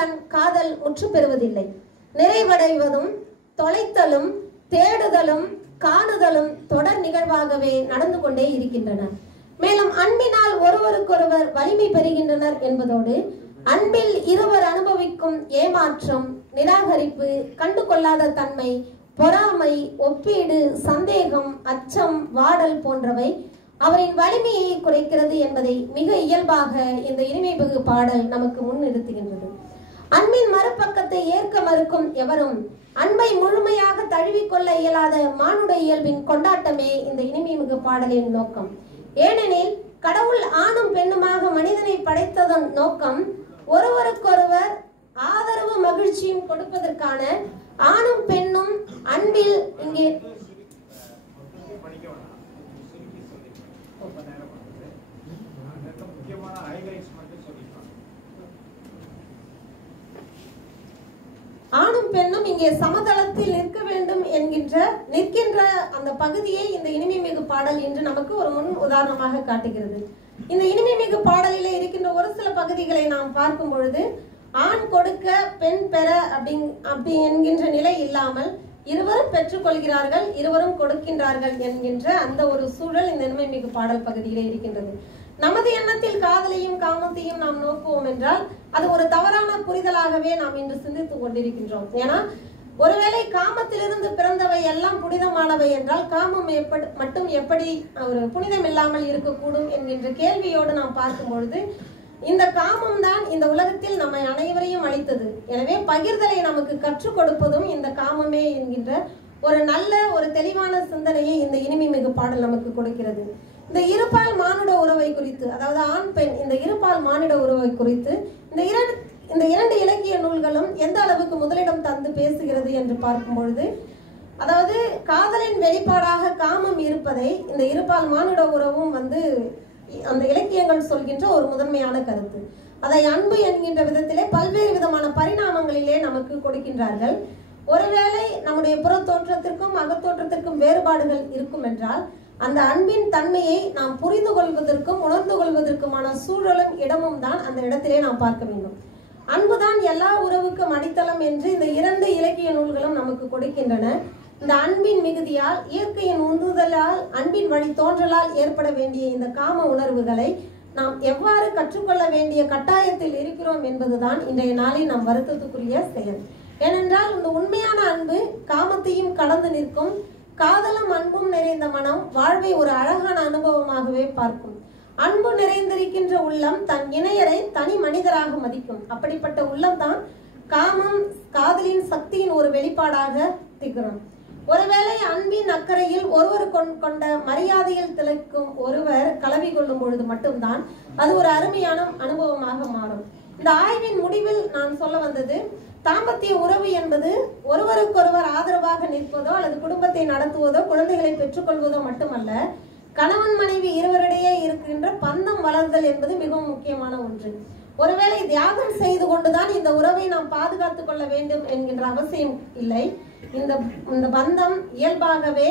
முடிந்தவுடன் காதல் முற்று பெறுவதில்லை. நிறைவடைவதும் தொலைத்தலும் தேடுதலும் காணுதலும் தொடர் நிகழ்வாகவே நடந்து கொண்டே இருக்கின்றன. மேலும் அன்பினால் ஒருவருக்கொருவர் வலிமை பெறுகின்றனர் என்பதோடு அன்பில் இருவர் அனுபவிக்கும் ஏமாற்றம், நிராகரிப்பு, கண்டுகொள்ளாத தன்மை, பொறாமை, ஒப்பீடு, சந்தேகம், அச்சம், வாடல் போன்றவை அவரின் வலிமையை குறைக்கிறது என்பதை மிக இயல்பாக இந்த இனிமைமிகு பாடல் நமக்கு முன்னிறுத்துகின்றது. அன்பின் மறுபக்கத்தை ஏற்க மறுக்கும் எவரும் அன்பை முழுமையாக தழுவிக்கொள்ள இயலாத மானுட இயல்பின் கொண்டாட்டமே இந்த இனிமைமிகு பாடலின் நோக்கம். ஏனெனில் கடவுள் ஆணும் பெண்ணுமாக மனிதனை படைத்ததன் நோக்கம் ஒருவருக்கொருவர் ஆதரவு மகிழ்ச்சியும் கொடுப்பதற்கான ஆணும் பெண்ணும் அன்பில் இங்கே ஆணும் பெண்ணும் இங்கே சமதளத்தில் நிற்க வேண்டும் நிற்கின்ற அந்த பகுதியை இந்த இனிமைமிகு பாடல் இன்று நமக்கு ஒரு முன் உதாரணமாக காட்டுகிறது. இந்த இனிமைமிகு பாடலிலே இருக்கின்ற ஒரு சில பகுதிகளை நாம் பார்க்கும் பொழுது ஆண் கொடுக்க பெண் பெற அப்படி என்கின்ற நிலை இல்லாமல் இருவரும் பெற்றுக்கொள்கிறார்கள், இருவரும் கொடுக்கின்றார்கள் என்கின்ற அந்த ஒரு சூழல் இந்த இனிமைமிகு பாடல் பகுதியிலே இருக்கின்றது. நமது எண்ணத்தில் காதலையும் காமத்தையும் நாம் நோக்குவோம் என்றால் அது ஒரு தவறான புரிதலாகவே நாம் இன்று சிந்தித்துக் கொண்டிருக்கின்றோம். ஏன்னா ஒருவேளை காமத்திலிருந்து பிறந்தவை எல்லாம் புனிதமானவை என்றால் காமம் மட்டும் எப்படி ஒரு புனிதம் இல்லாமல் இருக்கக்கூடும் என்கின்ற கேள்வியோடு நாம் பார்க்கும் பொழுது இந்த காமம் தான் இந்த உலகத்தில் நம்மை அனைவரையும் அளித்தது. எனவே பகிர்தலை நமக்கு கற்றுக் கொடுப்பதும் இந்த காமமே என்கின்ற ஒரு நல்ல ஒரு தெளிவான சிந்தனையை இந்த இனிமைமிகு பாடல் நமக்கு கொடுக்கிறது. இந்த இருபால் மானுட உறவை குறித்து, அதாவது ஆண் பெண் இந்த இருபால் மானுட உறவை குறித்து இந்த இரண்டு இலக்கிய நூல்களும் எந்த அளவுக்கு முதலிடம் தந்து பேசுகிறது என்று பார்க்கும் பொழுது, அதாவது காதலின் வெளிப்பாடாக காமம் இருப்பதை இந்த இருபால் மானுட உறவும் அந்த இலக்கியங்கள் சொல்கின்ற ஒரு முதன்மையான கருத்து. அதை அன்பு என்கின்ற விதத்திலே பல்வேறு விதமான பரிணாமங்களிலே நமக்கு கொடுக்கின்றார்கள். ஒருவேளை நம்முடைய புற தோற்றத்திற்கும் அகத்தோற்றத்திற்கும் வேறுபாடுகள் இருக்கும் என்றால் அந்த அன்பின் தன்மையை நாம் புரிந்து கொள்வதற்கும் உணர்ந்து கொள்வதற்குமான சூழலும் இடமும் தான் அந்த இடத்திலே நாம் பார்க்க வேண்டும். அன்புதான் எல்லா உறவுக்கும் அடித்தளம் என்று இந்த இரண்டு இலக்கிய நூல்களும் நமக்கு கொடுக்கின்றன. இந்த அன்பின் மிகுதியால், இயற்கையின் உந்துதலால், அன்பின் வழி தோன்றலால் ஏற்பட வேண்டிய இந்த காம உணர்வுகளை நாம் எவ்வாறு கற்றுக்கொள்ள வேண்டிய கட்டாயத்தில் இருக்கிறோம் என்பதுதான் இன்றைய நாளில் நாம் வருத்தத்துக்குரிய செயல். ஏனென்றால் இந்த உண்மையான அன்பு காமத்தையும் கடந்து நிற்கும். காதலும் அன்பும் நிறைந்த மனம் வாழ்வை ஒரு அழகான அனுபவமாகவே பார்க்கும். அன்பு நிறைந்திருக்கின்ற உள்ளம் தன் இணையரை தனி மனிதராக மதிக்கும். அப்படிப்பட்ட உள்ளம் தான் காமம் காதலின் சக்தியின் ஒரு வெளிப்பாடாக திகழும். ஒருவேளை அன்பின் அக்கறையில் ஒருவர் கொண்ட மரியாதையில் திளைக்கும் ஒருவர் கலவி கொள்ளும் பொழுது மட்டும்தான் அது ஒரு அருமையான அனுபவமாக மாறும். இந்த ஆய்வின் முடிவில் நான் சொல்ல வந்தது, தாம்பத்திய உறவு என்பது ஒருவருக்கொருவர் ஆதரவாக நிற்பதோ அல்லது குடும்பத்தை நடத்துவதோ குழந்தைகளை பெற்றுக்கொள்வதோ மட்டுமல்ல, கணவன் மனைவி இருவரிடையே இருக்கின்ற பந்தம் வளர்தல் என்பது மிகவும் முக்கியமான ஒன்று. ஒருவேளை தியாகம் செய்து கொண்டுதான் இந்த உறவை நாம் பாதுகாத்துக் கொள்ள வேண்டும் என்கின்ற அவசியம் இல்லை. இந்த பந்தம் இயல்பாகவே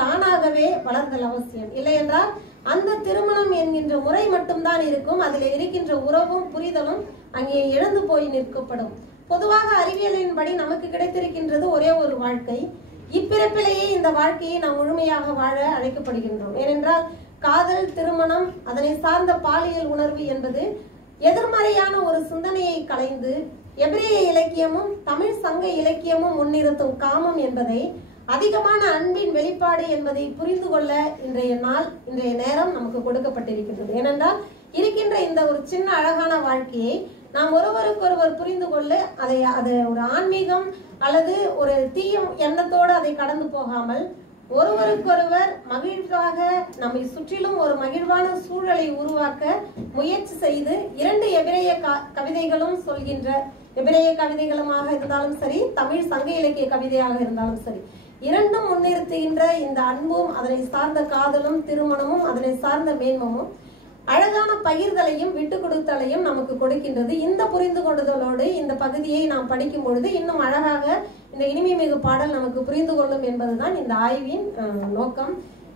தானாகவே வளர்தல் அவசியம். இல்லை என்றால் அந்த திருமணம் என்கின்ற முறை மட்டும்தான் இருக்கும். அதில் இருக்கின்ற உறவும் புரிதலும் அங்கே இழந்து போய் நிற்கப்படும். பொதுவாக அறிவியலின்படி நமக்கு கிடைத்திருக்கின்றது ஒரே ஒரு வாழ்க்கை. இப்பிறப்பிலேயே இந்த வாழ்க்கையை நாம் முழுமையாக வாழ அழைக்கப்படுகின்றோம். ஏனென்றால் காதல், திருமணம், அதனை சார்ந்த பாலியல் உணர்வு என்பது எதிர்மறையான ஒரு சிந்தனையை களைந்து எபிரேய இலக்கியமும் தமிழ் சங்க இலக்கியமும் முன்னிறுத்தும் காமம் என்பதை அதிகமான அன்பின் வெளிப்பாடு என்பதை புரிந்து கொள்ள இன்றைய நேரம் நமக்கு கொடுக்கப்பட்டிருக்கின்றது. ஏனென்றால் இருக்கின்ற இந்த ஒரு சின்ன அழகான வாழ்க்கையை நாம் ஒருவருக்கொருவர் புரிந்து கொள்ள அதை ஒரு ஆன்மீகம் அல்லது ஒரு தீய எண்ணத்தோடு அதை கடந்து போகாமல் ஒருவருக்கொருவர் மகிழ்வாக நம்மை சுற்றிலும் ஒரு மகிழ்வான சூழலை உருவாக்க முயற்சி செய்து இரண்டு எபிரேய கவிதைகளும் சொல்கின்ற எபிரேய கவிதைகளுமாக இருந்தாலும் சரி, தமிழ் சங்க இலக்கிய கவிதையாக இருந்தாலும் சரி, இரண்டும் முன்னிறுத்துகின்ற இந்த அன்பும் அதனை சார்ந்த காதலும் திருமணமும் அதனை சார்ந்த மேன்மமும் அழகான பகிர்தலையும் விட்டு கொடுத்தலையும் நமக்கு கொடுக்கின்றது. இந்த புரிந்து கொள்ளுதலோடு இந்த பகுதியை நாம் படிக்கும் பொழுது இன்னும் அழகாக இந்த இனிமைமிகு பாடல் நமக்கு புரிந்து கொள்ளும் என்பதுதான் இந்த ஆய்வின் நோக்கம்.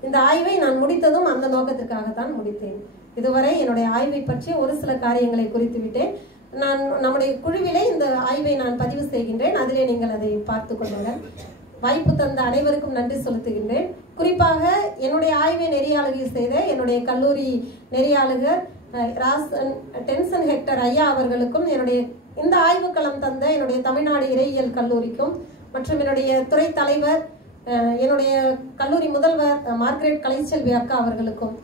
இந்த ஆய்வை நான் முடித்ததும் அந்த நோக்கத்திற்காகத்தான் முடித்தேன். இதுவரை என்னுடைய ஆய்வை பற்றி ஒரு சில காரியங்களை குறித்து விட்டேன். நான் நம்முடைய குழுவிலே இந்த ஆய்வை நான் பதிவு செய்கின்றேன். அதிலே நீங்கள் அதை பார்த்து கொள்ளுங்கள். வாய்ப்பு தந்த அனைவருக்கும் நன்றி செலுத்துகின்றேன். குறிப்பாக என்னுடைய ஆய்வை நெறியாளுகை செய்த என்னுடைய கல்லூரி நெறியாளுகர் டென்சன் ஹெக்டர் ஐயா அவர்களுக்கும், என்னுடைய இந்த ஆய்வுக்களம் தந்த என்னுடைய தமிழ்நாடு இறையியல் கல்லூரிக்கும், மற்றும் என்னுடைய துறை தலைவர் என்னுடைய கல்லூரி முதல்வர் மார்கரெட் கலைச்செல்வி அக்கா அவர்களுக்கும்,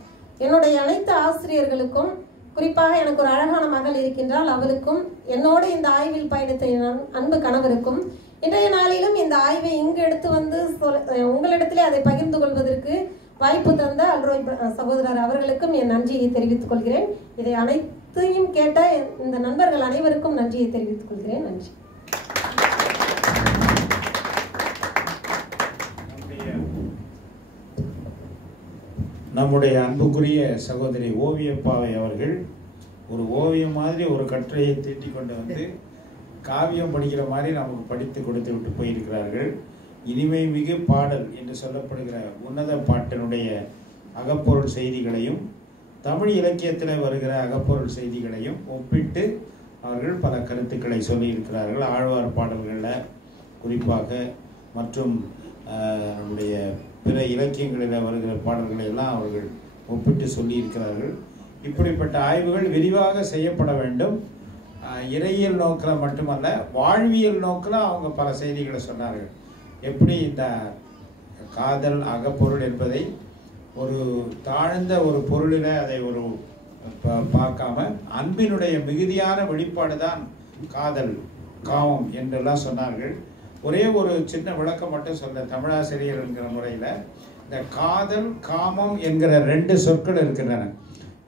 என்னுடைய அனைத்து ஆசிரியர்களுக்கும், குறிப்பாக எனக்கு ஒரு அழகான மகள் இருக்கின்றால் அவளுக்கும், என்னோடு இந்த ஆய்வில் பயணித்த அன்பு கணவருக்கும், இன்றைய நாளிலும் இந்த ஆய்வை இங்கு எடுத்து வந்து உங்களிடத்திலே அதை பகிர்ந்து கொள்வதற்கு வாய்ப்பு தந்த அல்ரோய் சகோதரர் அவர்களுக்கும் என் நன்றியை தெரிவித்துக் கொள்கிறேன். இதை அனைத்தையும் கேட்ட இந்த நண்பர்கள் அனைவருக்கும் நன்றியை தெரிவித்துக் கொள்கிறேன். நன்றி. நம்முடைய அன்புக்குரிய சகோதரி ஓவியப்பாவை அவர்கள் ஒரு ஓவியம் மாதிரி ஒரு கட்டுரையை தீட்டிக் கொண்டு வந்து காவியம் படிக்கிற மாதிரி நமக்கு படித்து கொடுத்து விட்டு போயிருக்கிறார்கள். இனிமை மிகு பாடல் என்று சொல்லப்படுகிற உன்னத பாட்டினுடைய அகப்பொருள் செய்திகளையும் தமிழ் இலக்கியத்தில் வருகிற அகப்பொருள் செய்திகளையும் ஒப்பிட்டு அவர்கள் பல கருத்துக்களை சொல்லியிருக்கிறார்கள். ஆழ்வார் பாடல்களில் குறிப்பாக மற்றும் நம்முடைய பிற இலக்கியங்களில் வருகிற பாடல்களை எல்லாம் அவர்கள் ஒப்பிட்டு சொல்லியிருக்கிறார்கள். இப்படிப்பட்ட ஆய்வுகள் விரிவாக செய்யப்பட வேண்டும். இறையியல் நோக்கில் மட்டுமல்ல, வாழ்வியல் நோக்கில் அவங்க பல செய்திகளை சொன்னார்கள். எப்படி இந்த காதல் அகப்பொருள் என்பதை ஒரு தாழ்ந்த ஒரு பொருளில் அதை ஒரு பார்க்காம அன்பினுடைய மிகுதியான வெளிப்பாடு தான் காதல், காமம் என்றெல்லாம் சொன்னார்கள். ஒரே ஒரு சின்ன விளக்கம் மட்டும் சொல்ல, தமிழாசிரியர் என்கிற முறையில் இந்த காதல் காமம் என்கிற 2 சொற்கள் இருக்கின்றன.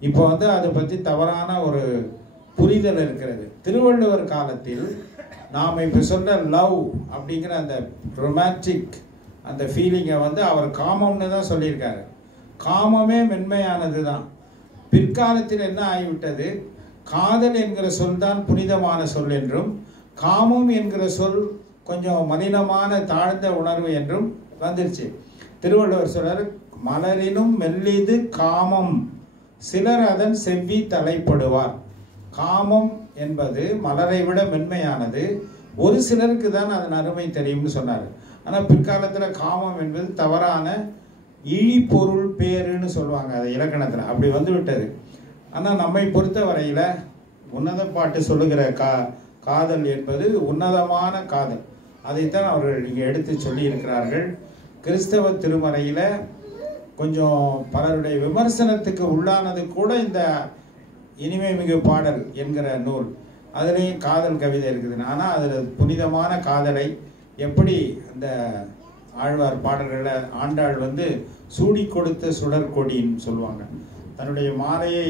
இப்போ அதை பற்றி தவறான ஒரு புரிதல் இருக்கிறது. திருவள்ளுவர் காலத்தில் நாம் இப்போ சொன்ன லவ் அப்படிங்கிற அந்த ரொமான்டிக் அந்த ஃபீலிங்கை அவர் காமம்னு தான் சொல்லியிருக்காரு. காமமே மென்மையானது தான். பிற்காலத்தில் என்ன ஆகிவிட்டது, காதல் என்கிற சொல் தான் புனிதமான சொல் என்றும், காமம் என்கிற சொல் கொஞ்சம் மலினமான தாழ்ந்த உணர்வு என்றும் வந்துருச்சு. திருவள்ளுவர் சொல்றாரு, மலரினும் மெல்லிது காமம் சிலர் அதன் செவ்வி தலைப்படுவார். காமம் என்பது மலரை விட மென்மையானது, ஒரு சிலருக்கு தான் அதன் அருமை தெரியும்னு சொன்னார். ஆனால் பிற்காலத்தில் காமம் என்பது தவறான இழி பொருள் பேருன்னு சொல்லுவாங்க அது இலக்கணத்தில், அப்படி வந்து விட்டது. ஆனால் நம்மை பொறுத்த வரையில் உன்னத பாட்டு சொல்லுகிற காதல் என்பது உன்னதமான காதல். அதைத்தான் அவர்கள் இங்கே எடுத்து சொல்லி இருக்கிறார்கள். கிறிஸ்தவ திருமறையில் கொஞ்சம் பலருடைய விமர்சனத்துக்கு உள்ளானது கூட இந்த இனிமை மிகு பாடல் என்கிற நூல். அதுலேயும் காதல் கவிதை இருக்குது. ஆனால் அதில் புனிதமான காதலை எப்படி அந்த ஆழ்வார் பாடல்களில் ஆண்டாள் சூடி கொடுத்த சுடற்கொடின்னு சொல்லுவாங்க. தன்னுடைய மாலையை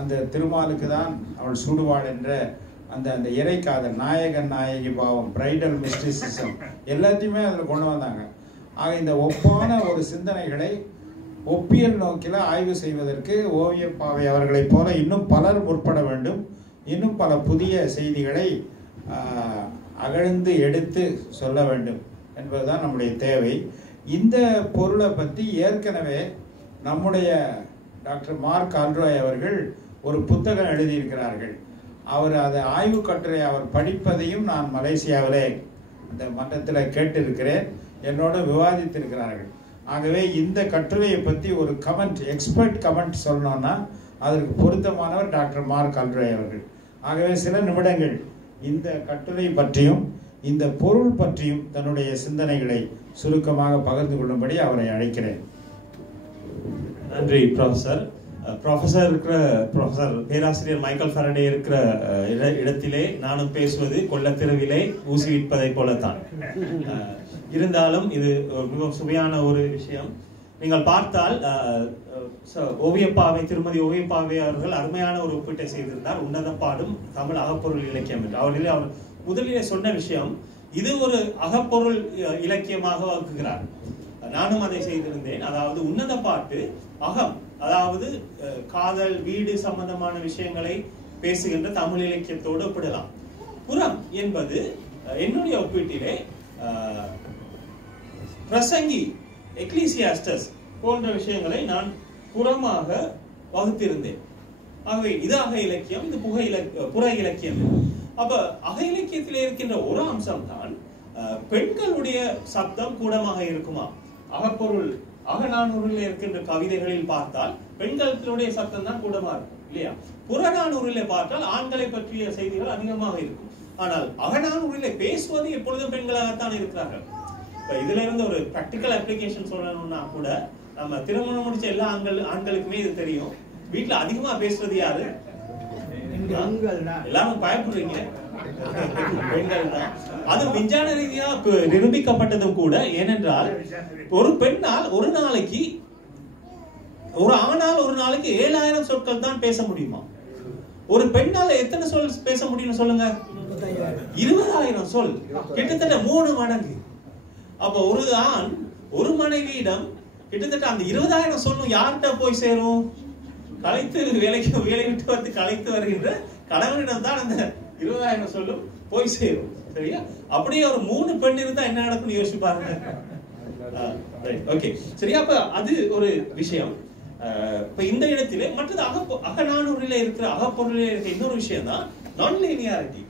அந்த திருமாலுக்கு தான் அவள் சூடுவாள் என்ற அந்த அந்த இறைக்காதல், நாயகன் நாயகி பாவம், பிரைடல் மிஸ்டிசிசம் எல்லாத்தையுமே அதில் கொண்டு வந்தாங்க. ஆக இந்த ஒப்பான ஒரு சிந்தனைகளை ஒப்பியல் நோக்கில் ஆய்வு செய்வதற்கு ஓவியப்பாவை அவர்களைப் போல இன்னும் பலர் முற்பட வேண்டும். இன்னும் பல புதிய செய்திகளை அகழ்ந்து எடுத்து சொல்ல வேண்டும் என்பதுதான் நம்முடைய தேவை. இந்த பொருளை பற்றி ஏற்கனவே நம்முடைய டாக்டர் மார்க் ஆல்ட்ராய் அவர்கள் ஒரு புத்தகம் எழுதியிருக்கிறார்கள். அவர் அதை ஆய்வு கட்டுரை அவர் படிப்பதையும் நான் மலேசியாவிலே அந்த மன்றத்தில் கேட்டிருக்கிறேன், என்னோடு விவாதித்திருக்கிறார்கள். ஆகவே இந்த கட்டுரையை பற்றி ஒரு கமெண்ட், எக்ஸ்பர்ட் கமெண்ட் சொல்லணும்னா அதற்கு பொருத்தமானவர் டாக்டர் மார்க் ஆல்ட்ராய் அவர்கள். ஆகவே சில நிமிடங்கள் இந்த கட்டுரை பற்றியும் இந்த பொருள் பற்றியும் தன்னுடைய சிந்தனைகளை சுருக்கமாக பகிர்ந்து கொள்ளும்படி அவரை அழைக்கிறேன். நன்றி ப்ரொஃபசர். ப்ரொஃபசர் பேராசிரியர் மைக்கேல் ஃபாரடே இருக்கிற இடத்திலே நானும் பேசுவது கொள்ளத்திரவிலே ஊசி விற்பதை போலத்தான். இருந்தாலும் இது மிகவும் சுவையான ஒரு விஷயம். நீங்கள் பார்த்தால் திருமதி ஓவியப்பாவை அவர்கள் அருமையான ஒரு ஒப்பீட்டை செய்திருந்தார். உன்னத பாடும் தமிழ் அகப்பொருள் இலக்கியம் என்று. அவர் முதலிலே சொன்ன விஷயம், இது ஒரு அகப்பொருள் இலக்கியமாக வகுக்கிறார். நானும் அதை செய்திருந்தேன். அதாவது உன்னத பாட்டு அகம், அதாவது காதல், வீடு சம்பந்தமான விஷயங்களை பேசுகின்ற தமிழ் இலக்கியத்தோடு ஒப்பிடலாம். புறம் என்பது என்னுடைய ஒப்பீட்டிலே பிரசங்கி, எக்லீசியாஸ்டஸ் போன்ற விஷயங்களை நான் புறமாக வகுத்திருந்தேன். ஆகவே இது அக இலக்கியம், இது புற இலக்கியம். அப்ப அக இலக்கியத்திலே இருக்கின்ற ஒரு அம்சம் தான் பெண்களுடைய சப்தம் கூடமாக இருக்குமா. அகப்பொருள் அகநானூறில் இருக்கின்ற கவிதைகளில் பார்த்தால் பெண்களுடைய சப்தம் தான் கூடமா இருக்கும் இல்லையா. புறநானூறிலே பார்த்தால் ஆண்களை பற்றிய செய்திகள் அதிகமாக இருக்கும். ஆனால் அகநானூறிலே பேசுவது எப்பொழுதும் பெண்களாகத்தான் இருக்கிறார்கள். இப்ப இதுல இருந்து ஒரு பிராக்டிக்கல் அப்ளிகேஷன் சொல்லணும்னா கூட, நம்ம திருமணம் முடிச்ச எல்லா ஆண்களுக்குமே இது தெரியும். வீட்டுல அதிகமா பேசுறது யாரு? எல்லாரும் பயப்படுறீங்க, பெண்கள் தான். அது விஞ்ஞான ரீதியா நிரூபிக்கப்பட்டதும் கூட. ஏனென்றால் ஒரு பெண்ணால் ஒரு நாளைக்கு, ஒரு ஆணால் ஒரு நாளைக்கு 7000 சொற்கள் தான் பேச முடியுமா. ஒரு பெண்ணால எத்தனை சொல் பேச முடியும் சொல்லுங்க? 20,000 சொல், கிட்டத்தட்ட 3 மடங்கு. அப்ப ஒரு ஆண் ஒரு மனைவியிடம் கிட்டத்தட்ட அந்த 20,000 சொல்லும் யார்கிட்ட போய் சேரும்? களைத்து வேலை விட்டு வந்து களைத்து வருகின்ற கணவனிடம் தான் அந்த 20,000 சொல்லும் போய் சேரும். சரியா? அப்படியே ஒரு 3 பெண் இருந்தா என்ன நடக்கும்னு யோசிச்சு பாருங்க. ஓகே, சரியா? அப்ப அது ஒரு விஷயம். இப்ப இந்த இடத்திலே மற்றது அகநானூரிலே இருக்கிற அகப்பொருளிலே இருக்கிற இன்னொரு விஷயம் தான் நான் லீனியாரிட்டி.